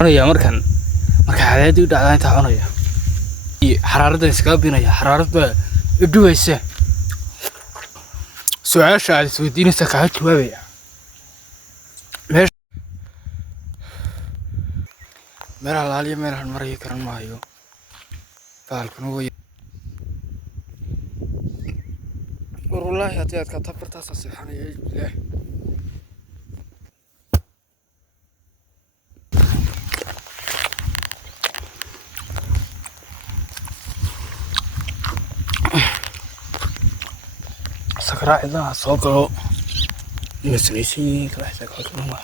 أنا يا مركان عادي ودا أنت أنا يا حرارة إسكابينا يا حرارة بدو إيسه سؤال شاعر سويدين سكعت شوية ليش مرة العالية مرة المرة يكرم معيو فالكنوية والله هتيات كتبر تصصي حني له سكراء إذا صوته نسنيسي كلا حتى كلمة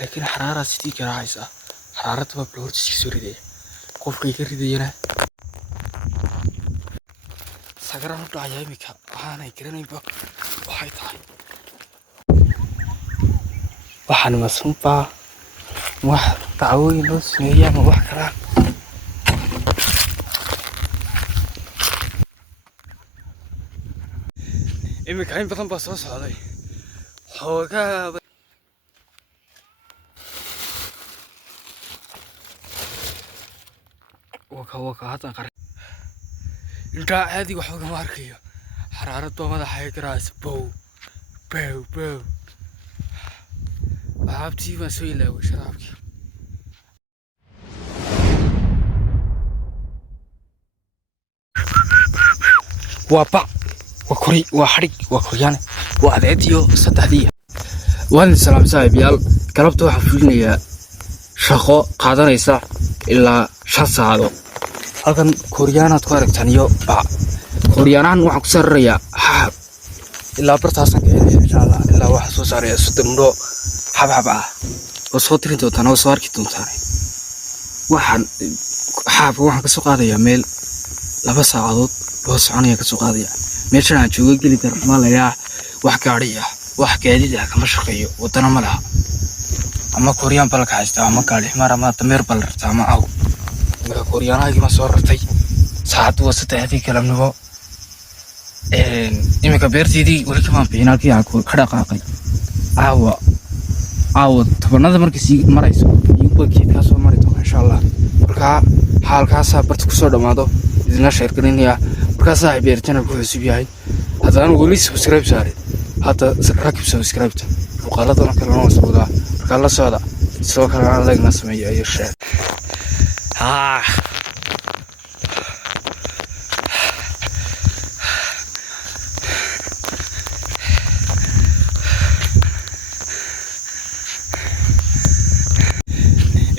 لكن حرارة ستي كراعيسة حرارة ببلور تسكسوري دي قف كيكري دينا سكراء نبدأ عيامك أنا يكرني بق وحي تاي وحن مسموبا وح تعوي نص مية ما وح كلام إمك عين بدن بصوص علي حوجا وكا هذا قريب أنت عادي وحوجا ماركية حرارة ما ده حي كراس بو عابتي مسوي له وشرابك وابا وكوري وحرق وكوريان وأذيتيو صدقني وأنا سلام سايب يال كربتو حفلني شقو قادنيسا إلا شخص هذا halkan kooriyana ku aragtaniyo kooriyanan waxa ku sareeya ilaa bartaasan insha Allah ilaa waxa soo saaray sodomdo xabxab ah oo soo tirin doontaan oo soo arki doontaan waxaan ka soo qaadaya meel 2 saacadood loo soconaya ka soo qaadaya meeshan aan joogo geli karo malaya wax gaariya wax gaadiida kama shaqeeyo wadana ma laha ama kooriyaan balka haysta ama gaari ximar ama dameer balarta ama aw kooriyana ma soo rartay saacad waa 3 kilomitir imika beertidii wali kama beenaadkii aan ku dhaqaaqay aawa tobanada markii si marayso iyo geedka soo mari doona insha Allah marka halkaas barta ku soo dhamaado idina share galinaya marka saaxiib channel ku cusub yahay hadaan wali subscribe saare hada subscribe muuqaaladana kala noo socda marka la socda soo kala like na sameeyo iyo share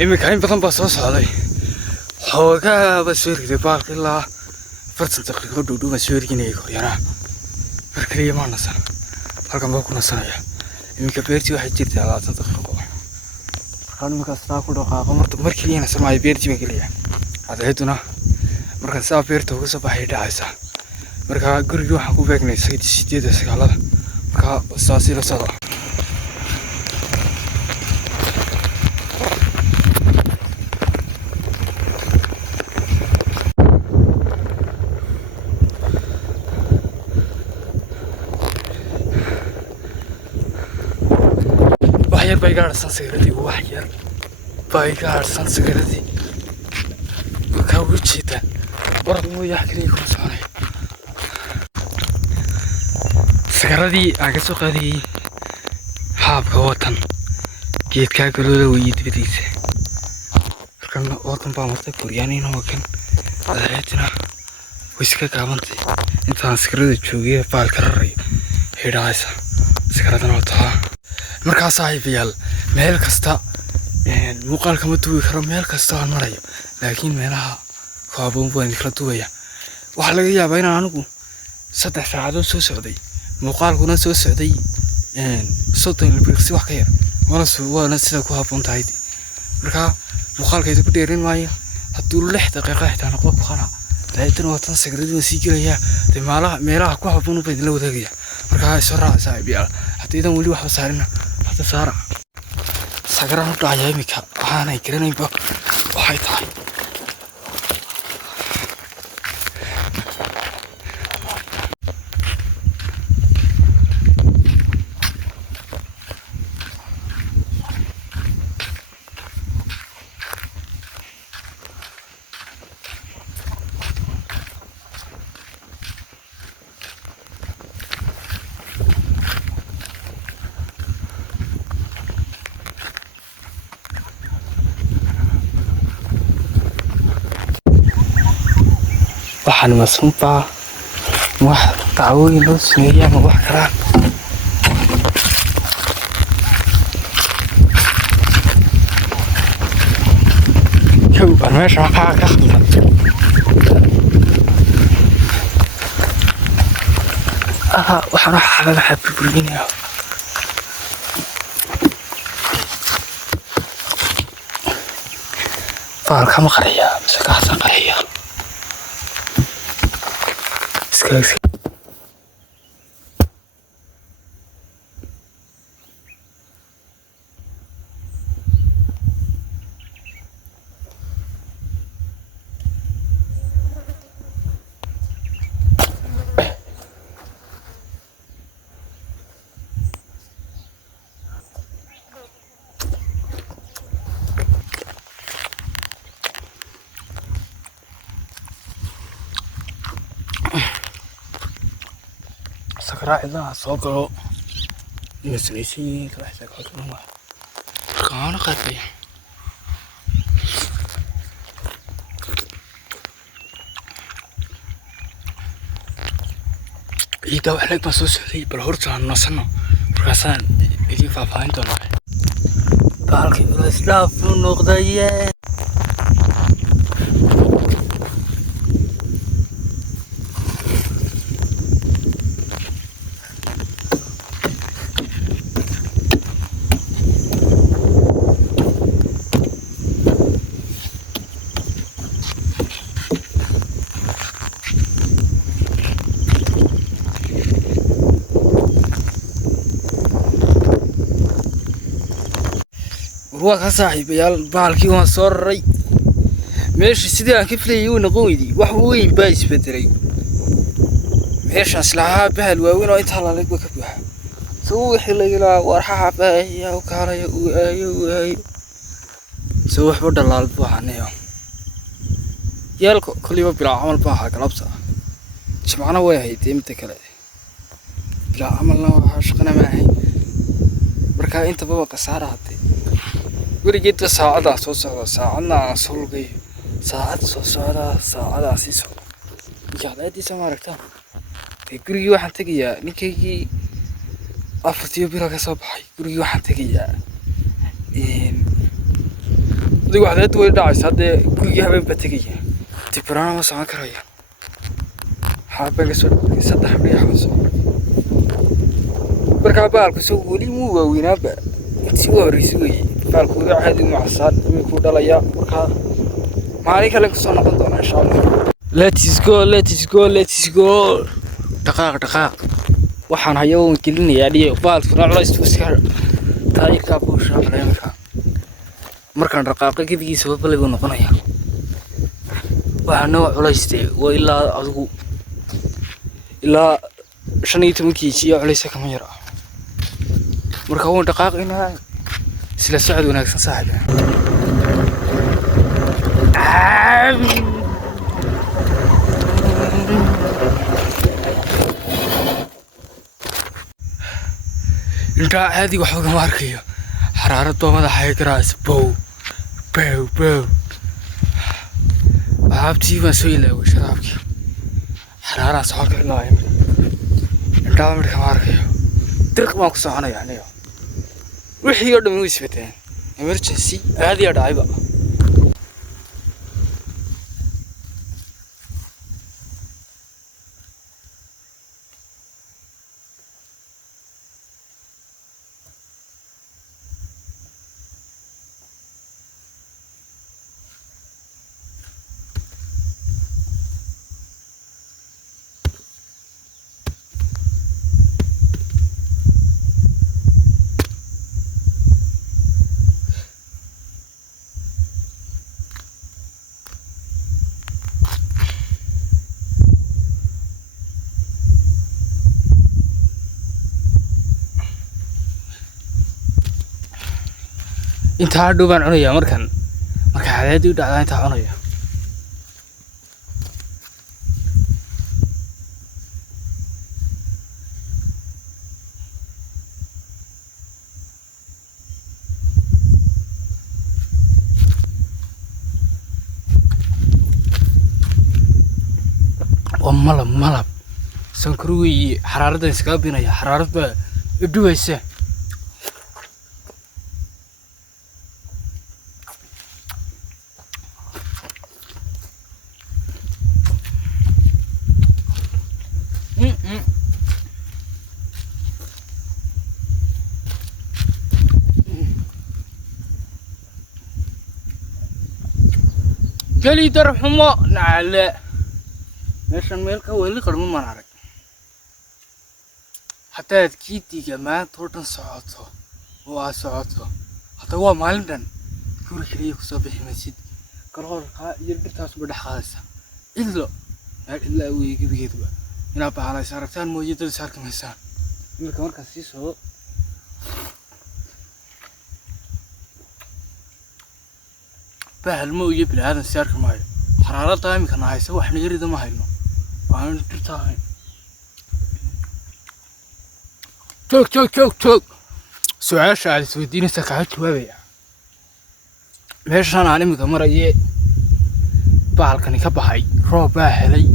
إمك عين بدن بصوص علي حوجا بسوير كده باقي الله فرصة تقريبا دودو بسوير كني كوريانا بركريه ما نصر هالكم بكون نصريا إمك بيرتي واحد جرت على تدخل كانوا مكسرة كل رقاقة مركليه نصر ما يبيرتي بكليه هذا هيتنا مركز سافر بيرتو كسب حيد عيسى مركز قريبا حكوا بيني سيد سيد سكالة مركز ساسي لصلا بايقار سانسكرتي وحير بايقار سانسكرتي وكاوتشيتا ورد مو يحكي لكم صحيح سكرتي أكسو قدي حاب كوطن جيت كاكلو ويد بديس كان وطن بامرت كورياني نوكن هذا ويسكا كامنتي انت سكرتي تشوغي بالكرري هيدايسا سكرتنا وطها marka saaxiibayaal meel kasta muuqaalka ma duwi karo meel kasta aan marayo laakiin meelaha kooban waan kala duwaya waxa laga yaabaa in anigu 3 saacadood soo socday muuqaalkuna soo socday soddon ilbiriqsi wax ka yar waana sida ku habboon tahay marka muuqaalkayda ku dheerin maayo hadduu 6 daqiiqo xitaa noqdo ku qana laakiin watan sagradu sii gelaya meelaha ku habboon bay la wadaagaya marka soo raac saaxiibayaal haddii idan wali wax saarina سارة سكران دعيا ميكا أنا يكرني بق وحي تاي waxaan masruunbaa wax dacwooyin loo sameeyay ama wax kalaan kow baan meesha waxaa ka khaldan waxaan xaalada xabirburinaya faalka ma qariyaa mise kaxsan qariyaa iskaagsi سكراعي صوته مسريسي راح تاكل ما كان قتي إذا وحلك مسوس لي بالهرت عن نصنا راسان اللي فاهمين طلع بالك الإسلاف النقدية هو كصاحب يا بالكي وان صوري ماشي سيدي كيف لي يون قويدي وحوين بايس بدري ماشي اصلها بهالواوين وانت هلا لك وكبها سوي حلي لا ورحها باهي وكاري واي سوي حبد الله البوحانيو يالكو كل يوم بلا عمل باها قلبصا جمعنا way haytay inta kale bila amalna waxa shaqana ma ahay marka inta baba qasaara hadii وريجيت ساعة ساعة صلبي ساعة سيسو يا دي سماركتا gurigii waxaan tagayaa ninkaygii afartiyo biro ka soo baxay gurigii waxaan tagayaa adigu waxaad way dhacaysaa hadee gurigii habeen ba tagayaa tibrana ma soo karaya xaabaga soo saddex biyo soo marka baalku soo wali muu waawinaaba intii warisiway baalku waxaad u macsan ku dhalaya marka maalin kale ku soo noqon doona insha Allah let's go دقائق waxaan hayo gelinayaa dhiyo baalkuna culays iska taayirka buusha qareemka markaan dhaqaaqo gidigiisa balay uu noqonaya waxaan culaystay waa ilaa adigu ilaa 15 kg culays kama yara marka uu dhaqaaqina sila socod wanaagsan saaxiib انت هذه وحوق ماركية حرارة طومة حي كراس بو عابتي ما سوي له وشرابك حرارة صحاك الله يمري انت عمرك ماركية ترك ما قصانا يعني وحي يرد من ويسفتين emergency هذه أدعي بقى inta hadhow baan cunayaa markan marka xadeedii u dhacdaa inta cunaya malab sankaruwi xaraarada iska binaya xaraarad ba iduwaysa كلي ترحمه نعلى meeshan meel ka weli qarmo ma arag hatta kiiti jamaa todan socoto waa socoto hatta waa maalin dhan guriga ku soo bixi masid qarqarka iyo dhirtaas u dhaxaysa illa weegigeedu ina baahala sartaan mooyada saarkamaysa marka si soo bahal mooyada bilaadan saarkamaayo xaraarada imika nahaysa wax nagirida ma hayno waan tirtahay توك سؤال شعال سويدين سكعت وبيع meeshan aan imika maraye baalkani ka baxay roob baa helay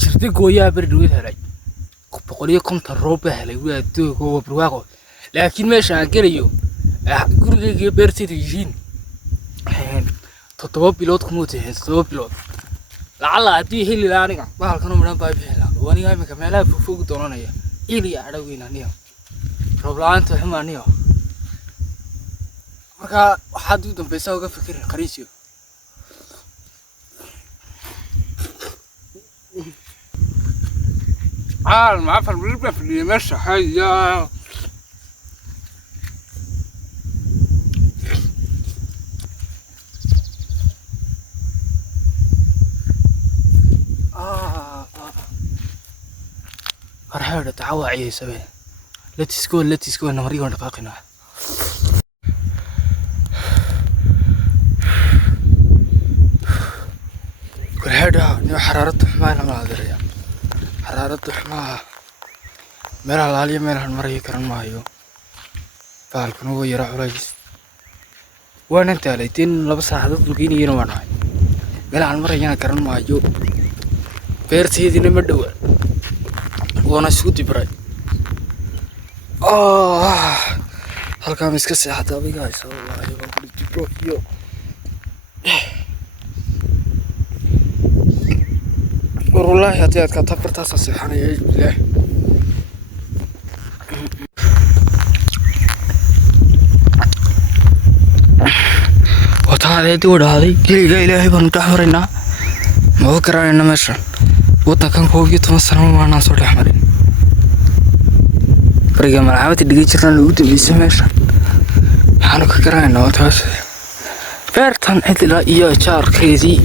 shirti gooyaa bardhood helay 150 roob baa helay waa doog oo barwaaqo laakiin meesha aan galayo gurigayga beertayda yihiin 7 bilood kuma tahay 7 bilood lacala hadii heli la aniga baalkan oo midhan baa bixila waniga imika meelaha fog doonanaya iliya adaweynaaniyo roob la'aanta xumaaniyo marka waxaad u dambaysaa uga fikirin qariisiyo ما في البلد في اللي ماشي حاجة فرحة تعوى عيسى به لا تسكون نمري ونفاقنا كل هذا نيو حرارة حمانا ما أدري حرارة حماها ميرا العالية ميرا المرية كرن مايو فالكن هو يراح رئيس وانا انت عليتين لبس حدث لقيني ينوانا ميرا المرية كرن مايو بيرتي دي نمدوه وانا سودي براي halkaan iska seexata adiga ay soo waayay waan ku dibro iyo wallahi hadii aad ka tabartaas seexanayay ilaa wataade doodaday geliga ilaahay baan dhaxmarina ma garanayna meesha wadankan 12 sano ma soo dhaxmarin bariga malaamada dhigi jirnaa lagu dibisay meesha waxaan ka garanayna wataas beertan cidla iyo jaarkeedii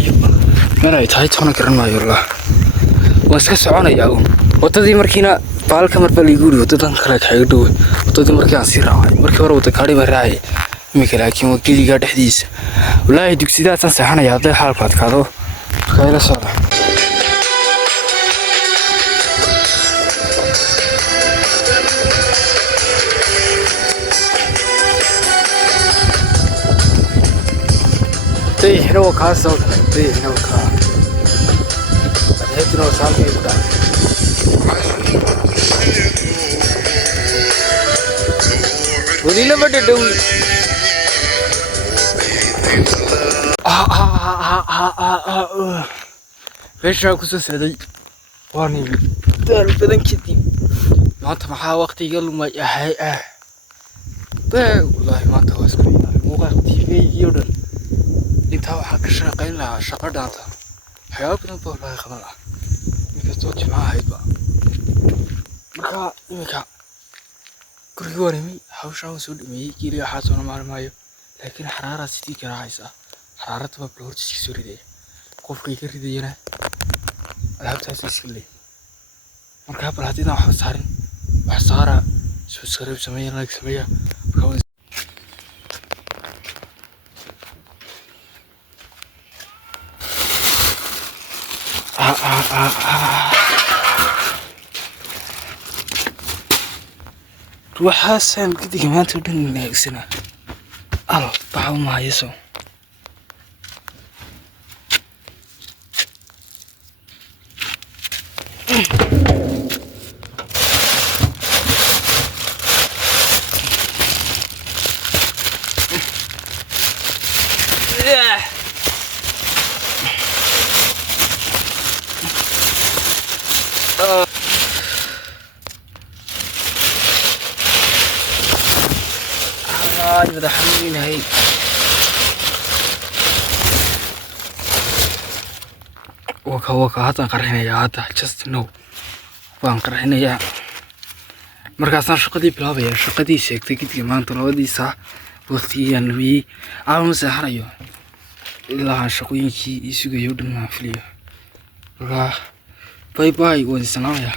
meel ay tahay toona garan maayo la waa iska soconayaa wadadii markiina baalka marba liigu wadadan kale ka xigdhow wadadii markii aan sii raacay markii hore wada gaari baan raacay imika laakiin waqtiga dhexdiisa wallaahi dugsidaas aan saxanayaa haday xaalku adkaado kayla socda تيحنا وكاس صوت تيحنا وكاس هدنا وصار في بدا ودينا بدا دوي فيش راكو سدي واني دار بدن كدي ما انت maxaa waqti gal ma yahay والله ما انت واسكو وقتي في يودن انت waxa ka shaqeyn lahaa shaqo dhaanta waxyaabo badan boo laga qaban lahaa inkastoo jimcaha hayba marka imika guriga wareemay hawshaan soo dhameeyay guriga waxa soo maalmaayo laakiin xaraara sidii garaacaysa xaraarada waa bloortiska soo riday qofkii ka ridayna alaabtaas iska leey marka bal hadii aan wax saarin wax saara soo sarif sameeyay laga sameeyaa waxaasan gadiga maanta u dhan naagsana baxo ma hayso بدأ حنين هاي وكا هذا قرحنا يا هذا just no وان قرحنا يا markaasaan shaqadii bilaabaya shaqadii sheegtay gidga maanta 2 saac waqtigan wii aan saxarayo ilaa shaqooyinkii isugayo dhanmaan filiyo bye bye wadi sanaya